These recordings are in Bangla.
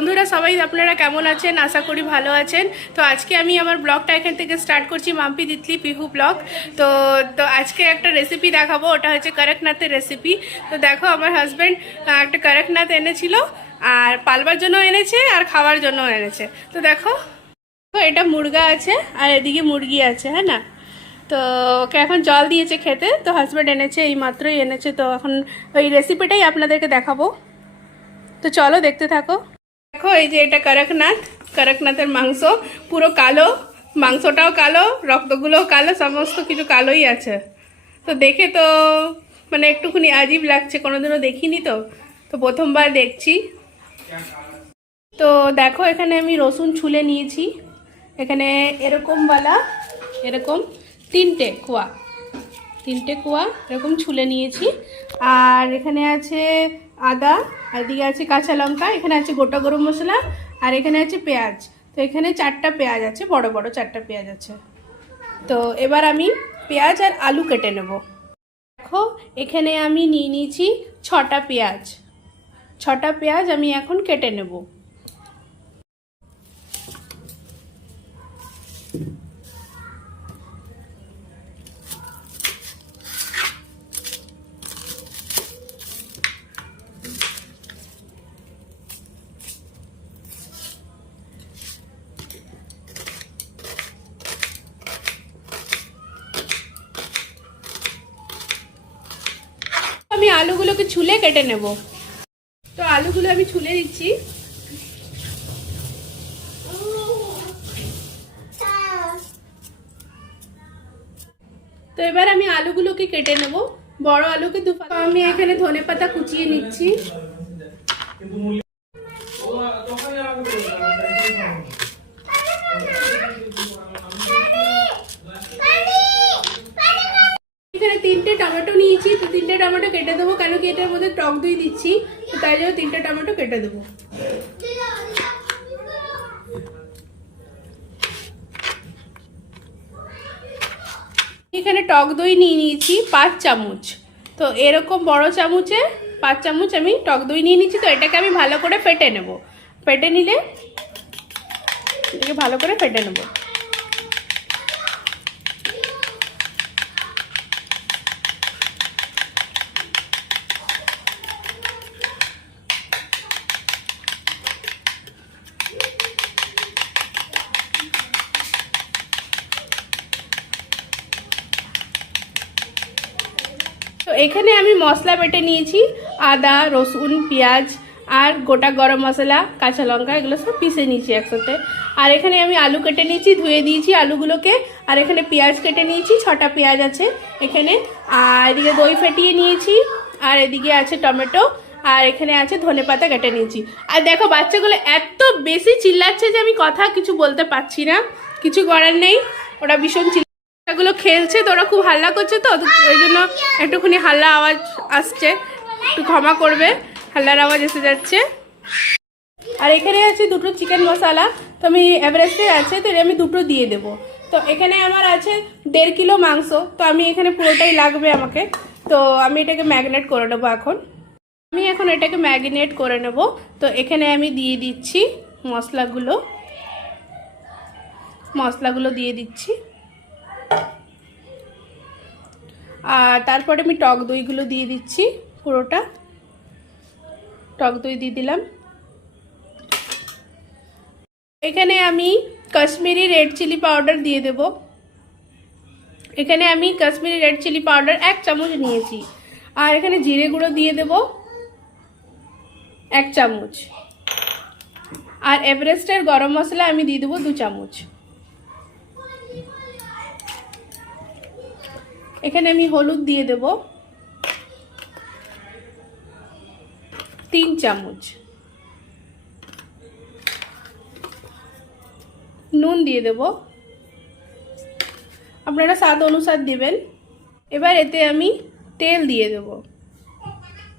বন্ধুরা সবাই আপনারা কেমন আছেন? আশা করি ভালো আছেন। তো আজকে আমি আমার ব্লগটা এখান থেকে স্টার্ট করছি, মাম্পি তিতলি পিহু ব্লগ। তো তো আজকে একটা রেসিপি দেখাবো, ওটা হচ্ছে করকনাথের রেসিপি। তো দেখো, আমার হাজব্যান্ড একটা করকনাথ এনেছিল, আর পালবার জন্য এনেছে আর খাওয়ার জন্য এনেছে। তো দেখো, এটা মুরগা আছে আর এদিকে মুরগি আছে, হ্যাঁ না? তো ওকে এখন জল দিয়েছে খেতে। তো হাজব্যান্ড এনেছে, এই মাত্রই এনেছে। তো এখন ওই রেসিপিটাই আপনাদেরকে দেখাবো। তো চলো দেখতে থাকো। দেখো, এই যে এটা করকনাথ, করকনাথের মাংস পুরো কালো, মাংসটাও কালো, রক্তগুলোও কালো, সমস্ত কিছু কালোই আছে। তো দেখে তো মানে একটুখানি আজীব লাগছে, কোনোদিনও দেখিনি। তো তো প্রথমবার দেখছি। তো দেখো, এখানে আমি রসুন ছুলে নিয়েছি, এখানে এরকমওয়ালা, এরকম তিনটে কোয়া এরকম ছুলে নিয়েছি। আর এখানে আছে আদা, আর দিকে আছে কাঁচা লঙ্কা, এখানে আছে গোটা গরম মশলা, আর এখানে আছে পেঁয়াজ। তো এখানে 4টা পেঁয়াজ আছে, বড় বড় 4টা পেঁয়াজ আছে। তো এবার আমি পেঁয়াজ আর আলু কেটে নেব। দেখো, এখানে আমি নিয়ে নিয়েছি 6টা পেঁয়াজ। 6টা পেঁয়াজ আমি এখন কেটে নেব। আমি আলুগুলোকে ছুলে কেটে নেব। তো আলুগুলো আমি ছুলে দিচ্ছি। তো এবার আমি আলুগুলোকে কেটে নেব, বড় আলুকে দুটো। আমি এখানে ধনেপাতা কুচিয়ে নিচ্ছি। এখানে 3টে টমেটো নিয়েছি। তো 3টে টমেটো কেটে দেবো, কেন কি এটার মধ্যে টক দই দিচ্ছি, তো তাই জন্য 3টে টমেটো কেটে দেবো। এখানে টক দই নিয়ে নিয়েছি 5 চামচ। তো এরকম বড় চামচে 5 চামচ আমি টক দই নিয়ে নিচ্ছি। তো এটাকে আমি ভালো করে ফেটে নেব। ফেটে নিলে এটাকে ভালো করে ফেটে নেব। তো এখানে আমি মশলা বেটে নিয়েছি, আদা, রসুন, পেঁয়াজ আর গোটা গরম মশলা, কাঁচা লঙ্কা, এগুলো সব পিষে নিয়েছি একসাথে। আর এখানে আমি আলু কেটে নিয়েছি, ধুয়ে দিয়েছি আলুগুলোকে। আর এখানে পেঁয়াজ কেটে নিয়েছি, 6টা পেঁয়াজ আছে এখানে। আর এদিকে দই ফেটিয়ে নিয়েছি, আর এদিকে আছে টমেটো, আর এখানে আছে ধনেপাতা কেটে নিয়েছি। আর দেখো, বাচ্চাগুলো এত বেশি চিল্লাচ্ছে যে আমি কথা কিছু বলতে পারছি না। কিছু করার নেই, ওরা ভীষণ গুলো খেলছে, তো ওরা খুব হাল্লা করছে। তো ওই জন্য একটুখানি হাল্লা আওয়াজ আসছে, একটু ক্ষমা করবে, হাল্লার আওয়াজ এসে যাচ্ছে। আর এখানে আছে 2টো চিকেন মশলা। তো আমি এভারেস্টের আছে, তো আমি 2টো দিয়ে দেব। তো এখানে আমার আছে 1.5 কিলো মাংস। তো আমি এখানে পুরোটাই লাগবে আমাকে। তো আমি এটাকে ম্যারিনেট করে নেবো এখন। আমি এখন এটাকে ম্যারিনেট করে নেব। তো এখানে আমি দিয়ে দিচ্ছি মশলাগুলো দিয়ে দিচ্ছি। আর তারপরে আমি টক দইগুলো দিয়ে দিচ্ছি, পুরোটা টক দই দিয়ে দিলাম। এখানে আমি কাশ্মীরি রেড চিলি পাউডার দিয়ে দেব। এখানে আমি কাশ্মীরি রেড চিলি পাউডার 1 চামচ নিয়েছি। আর এখানে জিরে গুঁড়ো দিয়ে দেব 1 চামচ। আর এভারেস্টের গরম মশলা আমি দিয়ে দেবো 2 চামচ। এখানে আমি হলুদ দিয়ে দেব 3 চামচ। নুন দিয়ে দেব, আপনারা স্বাদ অনুসার দিবেন। এবার এতে আমি তেল দিয়ে দেব,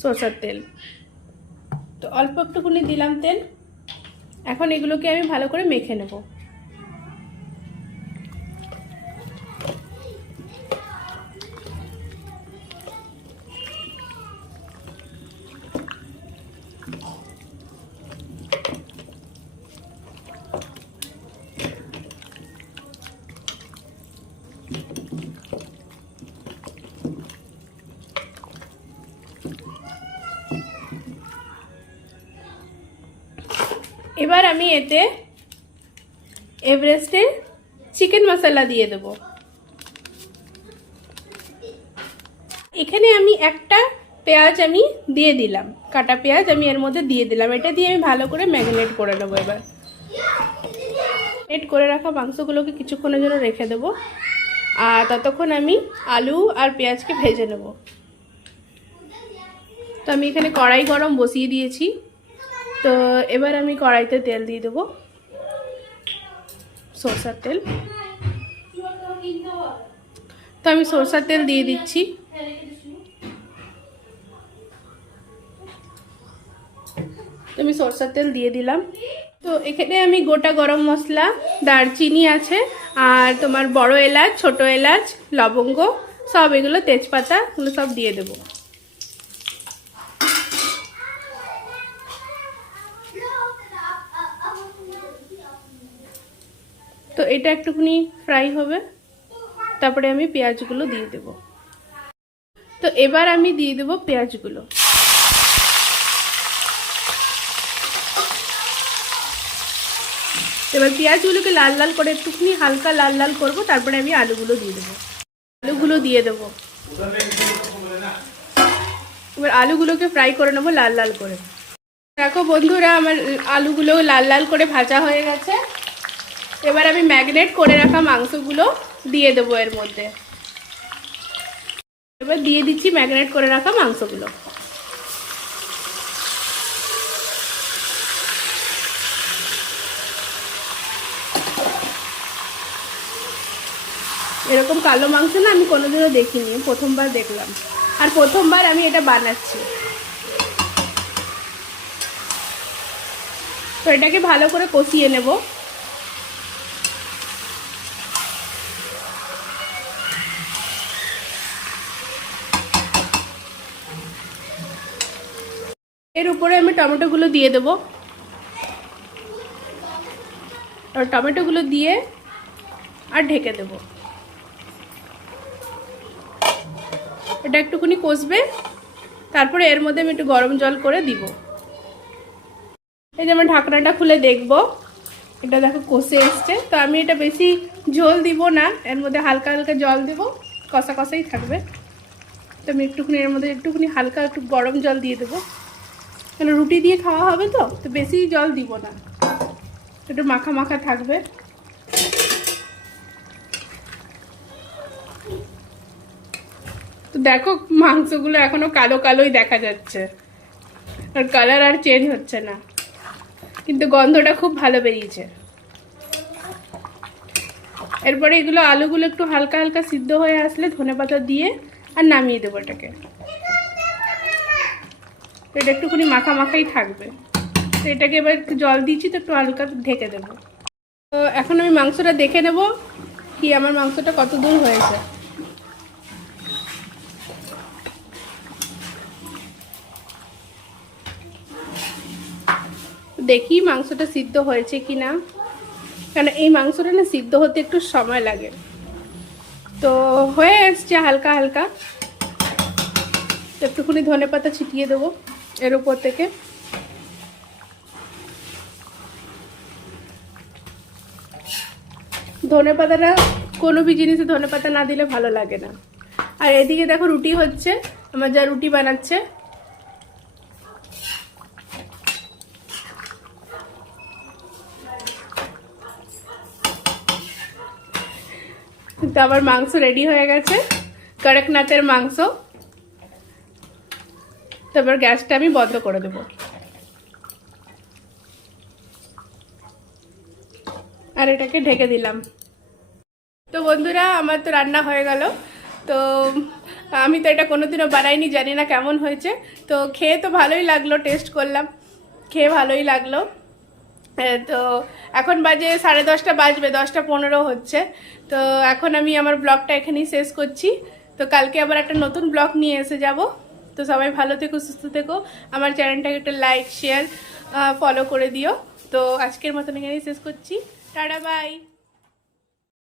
সরষের তেল। তো অল্প একটুখানি দিলাম তেল। এখন এগুলোকে আমি ভালো করে মেখে নেব। এবার আমি এতে এভারেস্টের চিকেন মশলা দিয়ে দেবো। এখানে আমি একটা পেঁয়াজ আমি দিয়ে দিলাম, কাটা পেঁয়াজ আমি এর মধ্যে দিয়ে দিলাম। এটা দিয়ে আমি ভালো করে ম্যারিনেট করে নেবো। এবার ম্যারিনেট করে রাখা মাংসগুলোকে কিছুক্ষণের জন্য রেখে দেবো, আর ততক্ষণ আমি আলু আর পেঁয়াজকে ভেজে নেব। তো আমি এখানে কড়াই গরম বসিয়ে দিয়েছি। তো এবার আমি কড়াইতে তেল দিয়ে দেবো, সরষের তেল। তো আমি সরষের তেল দিয়ে দিচ্ছি। তো আমি সরষের তেল দিয়ে দিলাম। তো এখানে আমি গোটা গরম মশলা, দারচিনি আছে, আর তোমার বড় এলাচ, ছোট এলাচ, লবঙ্গ, সব এগুলো, তেজপাতা, এগুলো সব দিয়ে দেবো। তো এটা একটুখানি ফ্রাই হবে, তারপরে আমি পেঁয়াজগুলো দিয়ে দেব। তো এবার আমি দিয়ে দেবো পেঁয়াজগুলো। এবার পেঁয়াজগুলোকে লাল লাল করে একটুখানি হালকা লাল লাল করব, তারপরে আমি আলুগুলো দিয়ে দেবো। আলুগুলো দিয়ে দেবো। এবার আলুগুলোকে ফ্রাই করে নেবো লাল লাল করে। দেখো বন্ধুরা, আমার আলুগুলো লাল লাল করে ভাজা হয়ে গেছে। এবার আমি ম্যারিনেট করে রাখা মাংসগুলো দিয়ে দেবো এর মধ্যে। এবার দিয়ে দিচ্ছি ম্যারিনেট করে রাখা মাংসগুলো। এরকম কালো মাংস না আমি কোনোদিনও দেখিনি, প্রথমবার দেখলাম, আর প্রথমবার আমি এটা বানাচ্ছি। তো এটাকে ভালো করে কষিয়ে নেব। এর উপরে আমি টমেটোগুলো দিয়ে দেবো, আর টমেটোগুলো দিয়ে আর ঢেকে দেবো। এটা একটুখানি কষবে, তারপরে এর মধ্যে আমি একটু গরম জল করে দিব। এই যে আমার ঢাকনাটা খুলে দেখবো, এটা দেখো কষে এসছে। তো আমি এটা বেশি ঝোল দিব না, এর মধ্যে হালকা হালকা জল দেব, কষা কষাই থাকবে। তো আমি একটুখানি এর মধ্যে একটুখানি হালকা একটু গরম জল দিয়ে দেবো, কেন রুটি দিয়ে খাওয়া হবে। তো বেশি জল দিব না, একটু মাখা মাখা থাকবে। তো দেখো মাংসগুলো এখনো কালো কালোই দেখা যাচ্ছে, আর কালার আর চেঞ্জ হচ্ছে না, কিন্তু গন্ধটা খুব ভালো বেরিয়েছে। এরপরে এগুলো আলুগুলো একটু হালকা হালকা সিদ্ধ হয়ে আসলে ধনেপাতা দিয়ে আর নামিয়ে দেবো এটাকে। এটা একটুখানি মাখা মাখাই থাকবে। তো এটাকে এবার একটু জল দিচ্ছি, তো একটু হালকা ঢেকে দেবো। তো এখন আমি মাংসটা দেখে নেব কি আমার মাংসটা কত দূর হয়েছে। দেখি মাংসটা সিদ্ধ হয়েছে কি না, কারণ এই মাংসটা না সিদ্ধ হতে একটু সময় লাগে। তো হয়ে এসছে হালকা হালকা। একটুখানি ধনেপাতা ছিটিয়ে দেবো এর উপর থেকে। ধনেপাতাটা কোনো भी জিনিসে ধনেপাতা না দিলে ভালো লাগে না। আর এদিকে দেখো রুটি হচ্ছে, আমার যা রুটি বানাচ্ছে। তো আমার মাংস রেডি হয়ে গেছে, করকনাথের মাংস। তারপর গ্যাসটা আমি বন্ধ করে দেবো, আর এটাকে ঢেকে দিলাম। তো বন্ধুরা, আমার তো রান্না হয়ে গেল। তো আমি তো এটা কোনোদিনও বানাইনি, জানি না কেমন হয়েছে। তো খেয়ে তো ভালোই লাগলো, টেস্ট করলাম, খেয়ে ভালোই লাগলো। তো এখন বাজে 10:30 বাজবে, 10:15 হচ্ছে। তো এখন আমি আমার ব্লগটা এখানেই শেষ করছি। তো কালকে আবার একটা নতুন ব্লগ নিয়ে এসে যাব। তো সবাই ভালো থেকো, সুস্থ থেকো। আমার চ্যানেলটাকে একটা লাইক, শেয়ার, ফলো করে দিও। তো আজকের মতন এখানেই শেষ করছি। Tata, by.